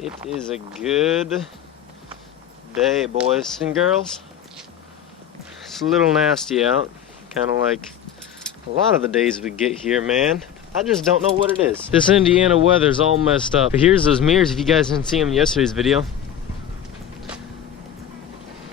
It is a good day, boys and girls. It's a little nasty out, kind of like a lot of the days we get here, man. I just don't know what it is. This Indiana weather's all messed up. But here's those mirrors, if you guys didn't see them in yesterday's video.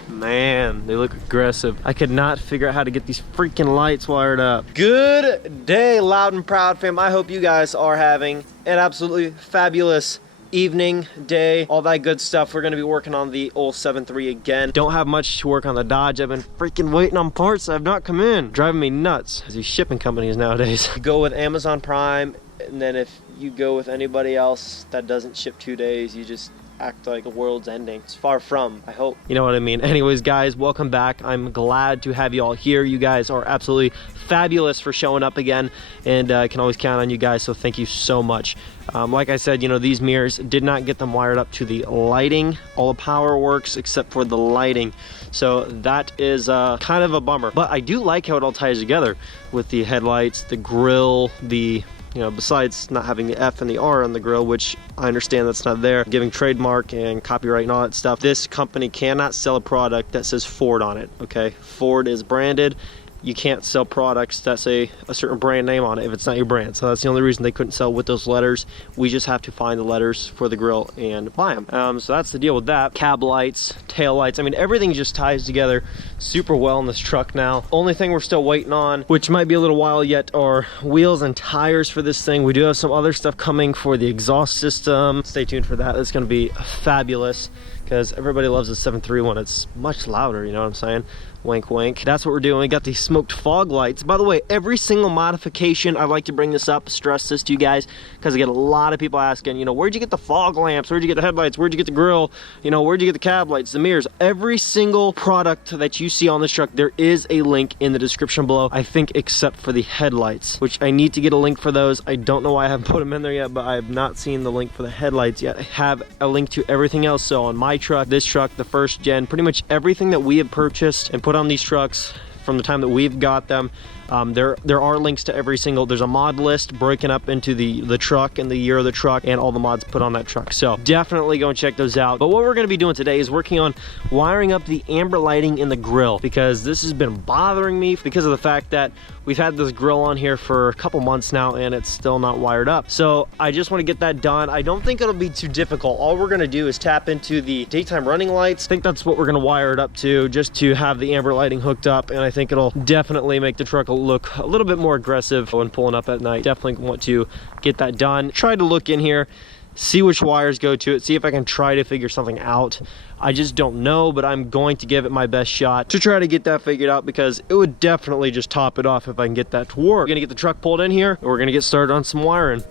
Man, they look aggressive. I could not figure out how to get these freaking lights wired up. Good day, Loud and Proud fam. I hope you guys are having an absolutely fabulous evening, day, all that good stuff. We're gonna be working on the old 7.3 again. Don't have much to work on the Dodge. I've been freaking waiting on parts that have not come in. Driving me nuts. These shipping companies nowadays. You go with Amazon Prime, and then if you go with anybody else that doesn't ship 2 days, you just act like the world's ending. It's far from, I hope. You know what I mean? Anyways, guys, welcome back. I'm glad to have you all here. You guys are absolutely fabulous for showing up again, and I can always count on you guys, so thank you so much. Like I said, you know, these mirrors did not get them wired up to the lighting. All the power works except for the lighting, so that is kind of a bummer. But I do like how it all ties together with the headlights, the grille, the, you know, besides not having the F and the R on the grill, which I understand that's not there, giving trademark and copyright and all that stuff. This company cannot sell a product that says Ford on it, okay? Ford is branded. You can't sell products that say a certain brand name on it if it's not your brand. So that's the only reason they couldn't sell with those letters. We just have to find the letters for the grill and buy them. So that's the deal with that. Cab lights, tail lights. I mean, everything just ties together super well in this truck now. Only thing we're still waiting on, which might be a little while yet, are wheels and tires for this thing. We do have some other stuff coming for the exhaust system. Stay tuned for that. It's going to be fabulous because everybody loves the 7.3 one. It's much louder, you know what I'm saying? Wink, wink. That's what we're doing. We got these smoked fog lights. By the way, every single modification, I like to bring this up, stress this to you guys, because I get a lot of people asking, you know, where'd you get the fog lamps? Where'd you get the headlights? Where'd you get the grill? You know, where'd you get the cab lights, the mirrors? Every single product that you see on this truck, there is a link in the description below, I think, except for the headlights, which I need to get a link for those. I don't know why I haven't put them in there yet, but I have not seen the link for the headlights yet. I have a link to everything else. So on my truck, this truck, the first gen, pretty much everything that we have purchased and put on these trucks from the time that we've got them, there are links to every single, there's a mod list broken up into the truck and the year of the truck and all the mods put on that truck. So definitely go and check those out. But what we're going to be doing today is working on wiring up the amber lighting in the grill, because this has been bothering me because of the fact that we've had this grill on here for a couple months now and it's still not wired up. So I just want to get that done. I don't think it'll be too difficult. All we're going to do is tap into the daytime running lights. I think that's what we're going to wire it up to, just to have the amber lighting hooked up, and I think it'll definitely make the truck look a little bit more aggressive when pulling up at night. Definitely want to get that done. Try to look in here, see which wires go to it, see if I can try to figure something out. I just don't know, but I'm going to give it my best shot to try to get that figured out, because it would definitely just top it off if I can get that to work. We're gonna get the truck pulled in here, and we're gonna get started on some wiring.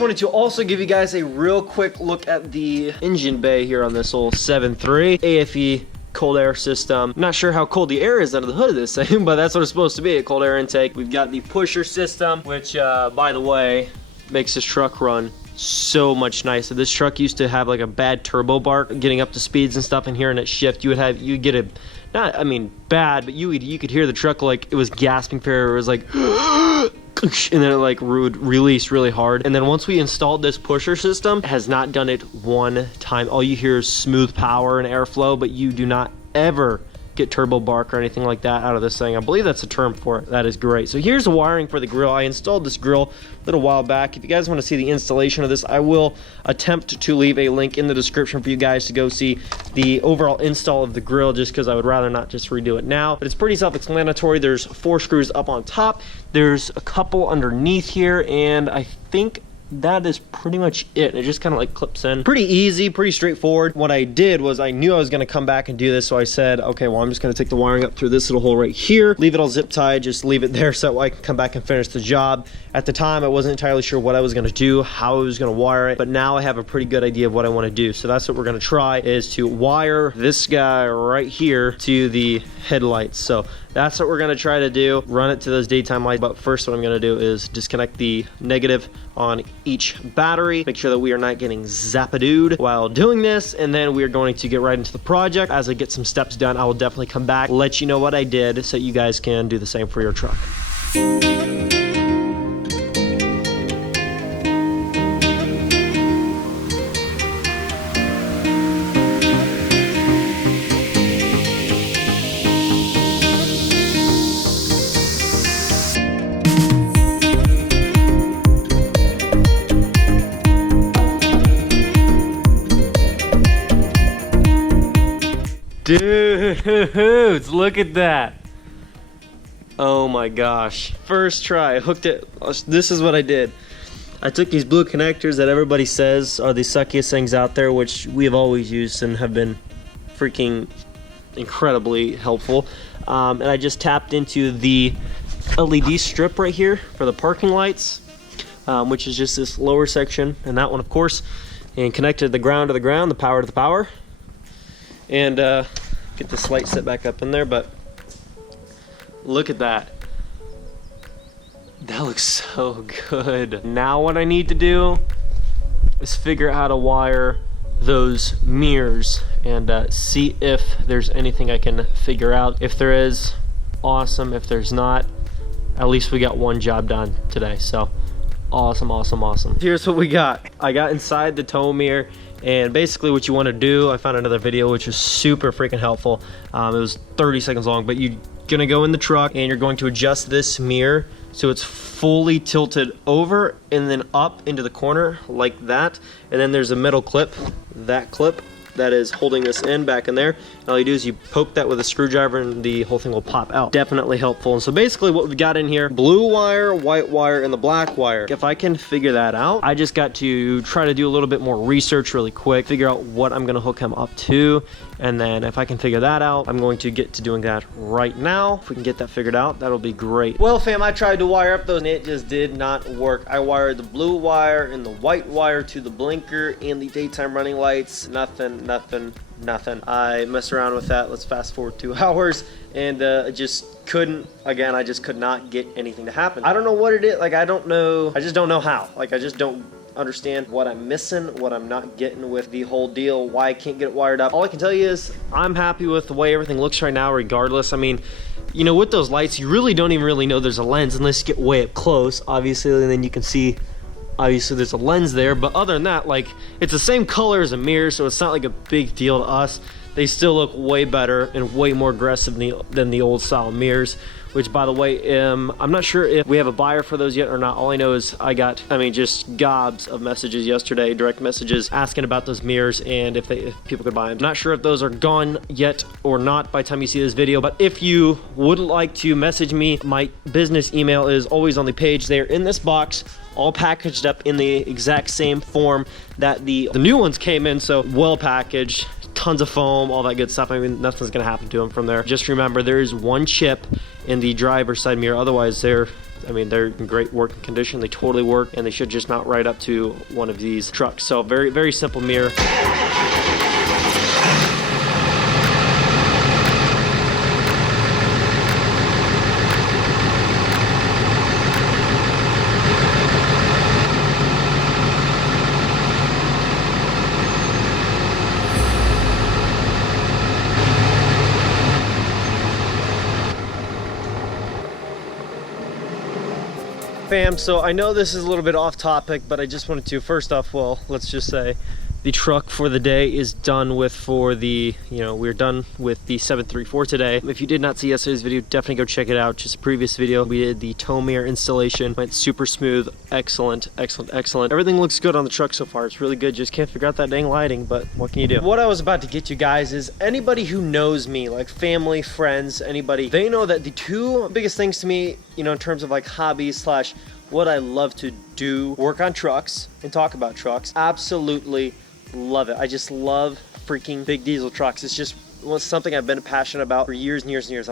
Wanted to also give you guys a real quick look at the engine bay here on this old 7.3 AFE cold air system. Not sure how cold the air is under the hood of this thing, but that's what it's supposed to be, a cold air intake. We've got the pusher system, which by the way makes this truck run so much nicer. This truck used to have like a bad turbo bark getting up to speeds and stuff, and hearing it shift, you'd get a, not, I mean bad, but you could hear the truck like it was gasping for air. It was like and then it like would release really hard. And then once we installed this pusher system, it has not done it one time. All you hear is smooth power and airflow, but you do not ever get turbo bark or anything like that out of this thing. I believe that's a term for it. That is great. So here's the wiring for the grill. I installed this grill a little while back. If you guys want to see the installation of this, I will attempt to leave a link in the description for you guys to go see the overall install of the grill, just because I would rather not just redo it now. But it's pretty self-explanatory. There's 4 screws up on top. There's a couple underneath here, and I think that is pretty much it. It just kind of like clips in. Pretty easy, pretty straightforward. What I did was I knew I was gonna come back and do this, so I said, okay, well, I'm just gonna take the wiring up through this little hole right here, leave it all zip tied, just leave it there so I can come back and finish the job. At the time, I wasn't entirely sure what I was gonna do, how I was gonna wire it, but now I have a pretty good idea of what I wanna do. So that's what we're gonna try, is to wire this guy right here to the headlights. So that's what we're gonna try to do, run it to those daytime lights. But first what I'm gonna do is disconnect the negative on each battery, make sure that we are not getting zapadooed while doing this, and then we are going to get right into the project. As I get some steps done, I will definitely come back, let you know what I did, so you guys can do the same for your truck. Dudes, look at that. Oh my gosh. First try, I hooked it. This is what I did. I took these blue connectors that everybody says are the suckiest things out there, which we have always used and have been freaking incredibly helpful. And I just tapped into the LED strip right here for the parking lights, which is just this lower section, and that one, of course, and connected the ground to the ground, the power to the power. And get this light set back up in there, but look at that. That looks so good. Now what I need to do is figure out how to wire those mirrors and see if there's anything I can figure out. If there is, awesome. If there's not, at least we got one job done today. So awesome, awesome, awesome. Here's what we got. I got inside the tow mirror, and basically what you want to do, I found another video which is super freaking helpful. It was 30 seconds long, but you're gonna go in the truck and you're going to adjust this mirror so it's fully tilted over and then up into the corner like that. And then there's a metal clip, that clip that is holding this in back in there. And all you do is you poke that with a screwdriver and the whole thing will pop out. Definitely helpful. And so basically what we've got in here, blue wire, white wire, and the black wire. If I can figure that out, I just got to try to do a little bit more research really quick, figure out what I'm gonna hook him up to. And then if I can figure that out, I'm going to get to doing that right now. If we can get that figured out, that'll be great. Well, fam, I tried to wire up those and it just did not work. I wired the blue wire and the white wire to the blinker and the daytime running lights. Nothing. I messed around with that. Let's fast forward 2 hours, and I just couldn't. Again, I just could not get anything to happen. I don't know what it is. Like, I don't know. I just don't know how. Like, I just don't understand what I'm missing, what I'm not getting with the whole deal, why I can't get it wired up. All I can tell you is I'm happy with the way everything looks right now, regardless. I mean, you know, with those lights, you really don't even really know there's a lens unless you get way up close, obviously, and then you can see. Obviously there's a lens there, but other than that, like, it's the same color as a mirror, so it's not like a big deal to us. They still look way better and way more aggressive than the old style mirrors, which, by the way, I'm not sure if we have a buyer for those yet or not. All I know is I got, just gobs of messages yesterday, direct messages asking about those mirrors and if people could buy them. Not sure if those are gone yet or not by the time you see this video, but if you would like to message me, my business email is always on the page there in this box, all packaged up in the exact same form that the new ones came in, so well packaged, tons of foam, all that good stuff. I mean, nothing's gonna happen to them from there. Just remember, there is one chip in the driver's side mirror. Otherwise, they're in great working condition. They totally work, and they should just mount right up to one of these trucks. So very, very simple mirror. Fam, so I know this is a little bit off topic, but I just wanted to, first off, well, let's just say the truck for the day is done with we're done with the 734 today. If you did not see yesterday's video, definitely go check it out. Just a previous video. We did the tow mirror installation. Went super smooth. Excellent, excellent, excellent. Everything looks good on the truck so far. It's really good. Just can't figure out that dang lighting, but what can you do? What I was about to get you guys is anybody who knows me, like family, friends, anybody, they know that the two biggest things to me, in terms of like hobbies / what I love to do, work on trucks and talk about trucks. Absolutely love it. I just love freaking big diesel trucks. It's just something I've been passionate about for years and years and years.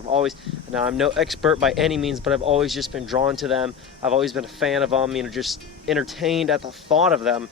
Now I'm no expert by any means, but I've always just been drawn to them. I've always been a fan of them, you know, just entertained at the thought of them.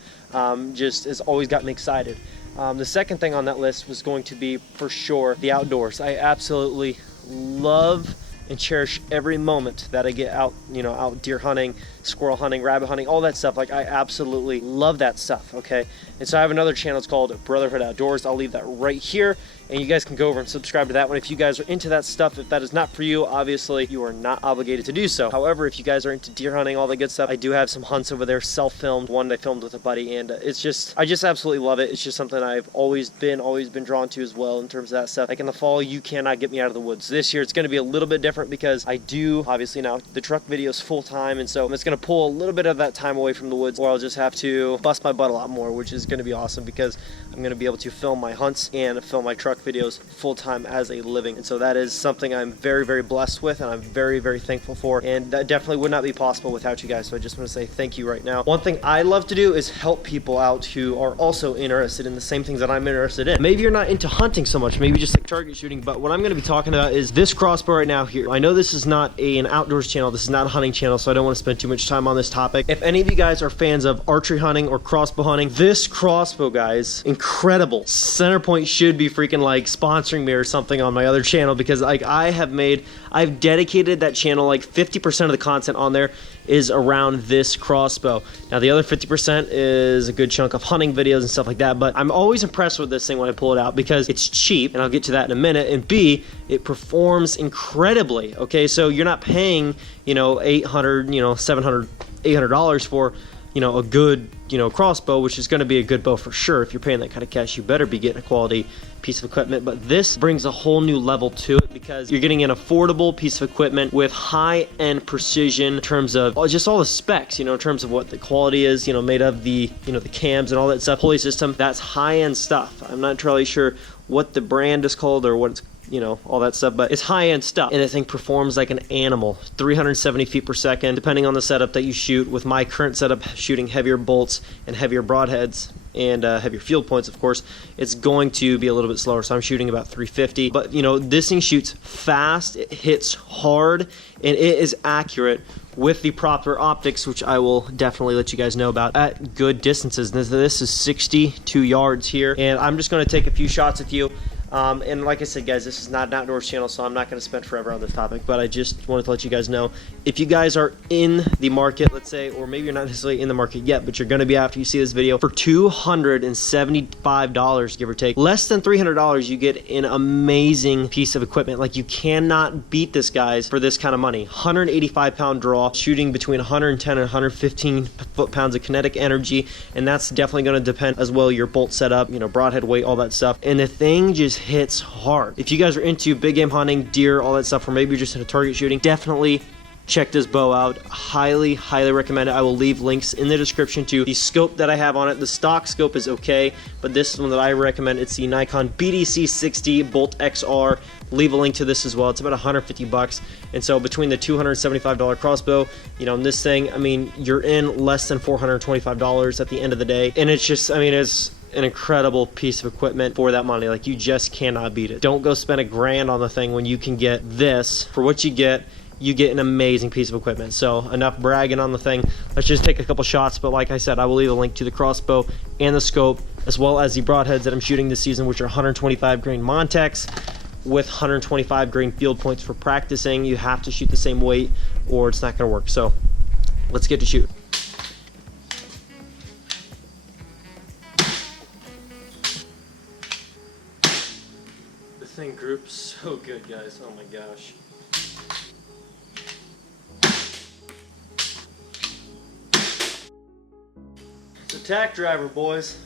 Just has always got me excited. The second thing on that list was going to be, for sure, the outdoors. I absolutely love and cherish every moment that I get out, you know, out deer hunting, squirrel hunting, rabbit hunting, all that stuff. Like, I absolutely love that stuff, okay? And so I have another channel, it's called Brotherhood Outdoors. I'll leave that right here, and you guys can go over and subscribe to that one if you guys are into that stuff. If that is not for you, obviously you are not obligated to do so. However, if you guys are into deer hunting, all the good stuff, I do have some hunts over there, self-filmed, one I filmed with a buddy, and I just absolutely love it. It's just something I've always been drawn to as well in terms of that stuff. Like in the fall, you cannot get me out of the woods. This year, it's gonna be a little bit different because I do, obviously now, the truck video is full-time, and so it's gonna pull a little bit of that time away from the woods, or I'll just have to bust my butt a lot more, which is gonna be awesome because I'm gonna be able to film my hunts and film my truck videos full-time as a living. And so that is something I'm very, very blessed with, and I'm very, very thankful for, and that definitely would not be possible without you guys. So I just want to say thank you right now. One thing I love to do is help people out who are also interested in the same things that I'm interested in. Maybe you're not into hunting so much, maybe you just like target shooting, but what I'm going to be talking about is this crossbow right now here. I know this is not an outdoors channel, this is not a hunting channel, so I don't want to spend too much time on this topic. If any of you guys are fans of archery hunting or crossbow hunting, this crossbow, guys, incredible. Centerpoint should be freaking like sponsoring me or something on my other channel, because like I've dedicated that channel, like 50% of the content on there is around this crossbow. Now the other 50% is a good chunk of hunting videos and stuff like that, but I'm always impressed with this thing when I pull it out because it's cheap, and I'll get to that in a minute, and B, it performs incredibly. Okay, so you're not paying, you know, $800, you know, $700, $800 for, you know, a good, you know, crossbow, which is going to be a good bow for sure. If you're paying that kind of cash, you better be getting a quality piece of equipment. But this brings a whole new level to it because you're getting an affordable piece of equipment with high-end precision in terms of just all the specs, you know, in terms of what the quality is, you know, made of the, you know, the cams and all that stuff, pulley system. That's high-end stuff. I'm not entirely sure what the brand is called or what it's, you know, all that stuff, but it's high-end stuff, and the thing performs like an animal. 370 feet per second, depending on the setup that you shoot. With my current setup, shooting heavier bolts and heavier broadheads and heavier field points, of course, it's going to be a little bit slower, so I'm shooting about 350. But you know, this thing shoots fast, it hits hard, and it is accurate with the proper optics, which I will definitely let you guys know about at good distances. This is 62 yards here, and I'm just going to take a few shots with you. And like I said, guys, this is not an outdoors channel, so I'm not going to spend forever on this topic, but I just wanted to let you guys know, if you guys are in the market, let's say, or maybe you're not necessarily in the market yet, but you're going to be after you see this video, for $275, give or take, less than $300, you get an amazing piece of equipment. Like, you cannot beat this, guys, for this kind of money. 185-pound draw, shooting between 110 and 115 foot-pounds of kinetic energy, and that's definitely going to depend as well your bolt setup, you know, broadhead weight, all that stuff. And the thing just hits hard. If you guys are into big game hunting, deer, all that stuff, or maybe you're just into target shooting, definitely check this bow out. Highly, highly recommend it. I will leave links in the description to the scope that I have on it. The stock scope is okay, but this is one that I recommend. It's the Nikon BDC60 Bolt XR. Leave a link to this as well. It's about 150 bucks. And so between the $275 crossbow, you know, and this thing, I mean, you're in less than $425 at the end of the day. And it's just, I mean, it's an incredible piece of equipment for that money. Like, you just cannot beat it. Don't go spend $1,000 on the thing when you can get this for what you get. You get an amazing piece of equipment. So enough bragging on the thing. Let's just take a couple shots. But like I said, I will leave a link to the crossbow and the scope, as well as the broadheads that I'm shooting this season, which are 125 grain Montex with 125 grain field points for practicing. You have to shoot the same weight or it's not going to work. So let's get to shoot. The thing groups so good, guys. Oh my gosh. It's a tack driver, boys.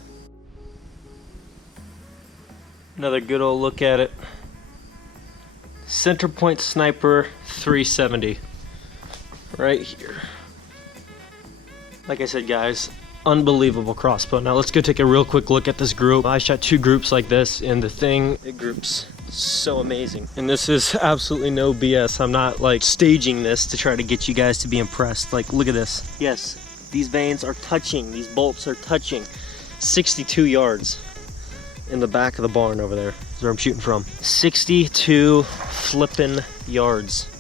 Another good old look at it. Centerpoint Sniper 370. Right here. Like I said, guys, unbelievable crossbow. Now let's go take a real quick look at this group. I shot 2 groups like this, and the thing, it groups so amazing. And this is absolutely no BS. I'm not like staging this to try to get you guys to be impressed. Like, look at this. Yes, these vanes are touching, these bolts are touching. 62 yards in the back of the barn over there is where I'm shooting from. 62 flippin' yards.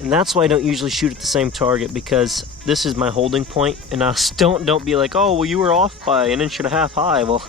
And that's why I don't usually shoot at the same target, because this is my holding point. And now don't be like, oh, well, you were off by 1.5 inches high. Well,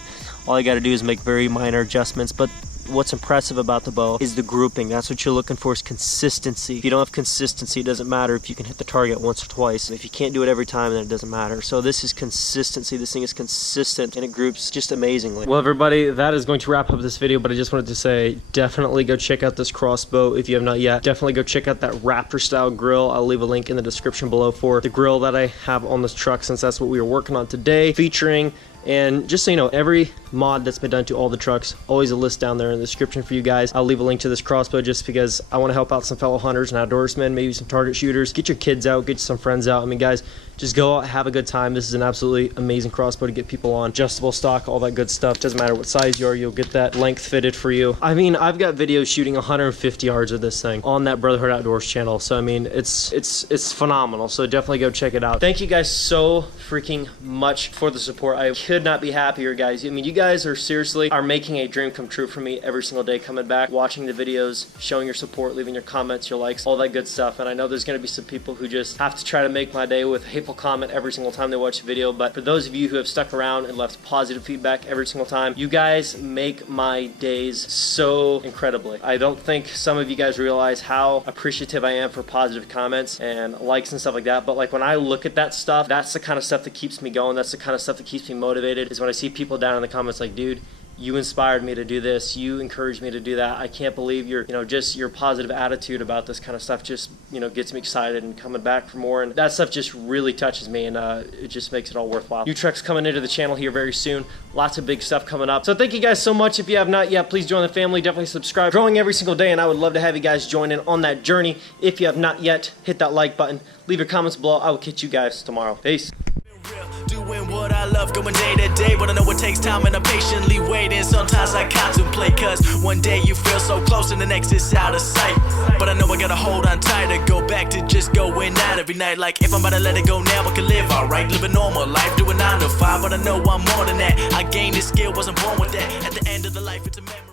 all I gotta do is make very minor adjustments. But what's impressive about the bow is the grouping. That's what you're looking for, is consistency. If you don't have consistency, it doesn't matter if you can hit the target once or twice. If you can't do it every time, then it doesn't matter. So this is consistency. This thing is consistent, and it groups just amazingly. Well, everybody, that is going to wrap up this video, but I just wanted to say, definitely go check out this crossbow if you have not yet. Definitely go check out that Raptor style grill. I'll leave a link in the description below for the grill that I have on this truck, since that's what we were working on today, featuring. And just so you know, every mod that's been done to all the trucks, always a list down there in the description for you guys. I'll leave a link to this crossbow just because I want to help out some fellow hunters and outdoorsmen, maybe some target shooters. Get your kids out, get some friends out. I mean, guys, just go out, have a good time. This is an absolutely amazing crossbow to get people on. Adjustable stock, all that good stuff. Doesn't matter what size you are, you'll get that length fitted for you. I mean, I've got videos shooting 150 yards of this thing on that Brotherhood Outdoors channel. So I mean, it's phenomenal. So definitely go check it out. Thank you guys so freaking much for the support. I could not be happier, guys. I mean, you guys are seriously making a dream come true for me every single day, coming back, watching the videos, showing your support, leaving your comments, your likes, all that good stuff. And I know there's going to be some people who just have to try to make my day with a hateful comment every single time they watch a video. But for those of you who have stuck around and left positive feedback every single time, you guys make my days so incredibly. I don't think some of you guys realize how appreciative I am for positive comments and likes and stuff like that. But like, when I look at that stuff, that's the kind of stuff that keeps me going. That's the kind of stuff that keeps me motivated, is when I see people down in the comments like, dude, you inspired me to do this, you encouraged me to do that. I can't believe your, just your positive attitude about this kind of stuff just, gets me excited and coming back for more. And that stuff just really touches me, and it just makes it all worthwhile. New trucks coming into the channel here very soon. Lots of big stuff coming up. So thank you guys so much. If you have not yet, please join the family. Definitely subscribe. Growing every single day, and I would love to have you guys join in on that journey. If you have not yet, hit that like button. Leave your comments below. I will catch you guys tomorrow. Peace. Doing what I love, going day to day, but I know it takes time and I'm patiently waiting. Sometimes I contemplate, cause one day you feel so close and the next is out of sight. But I know I gotta hold on tight to go back to just going out every night. Like, if I'm about to let it go now, I can live alright, live a normal life, doing 9 to 5. But I know I'm more than that. I gained this skill, wasn't born with that. At the end of the life, it's a memory.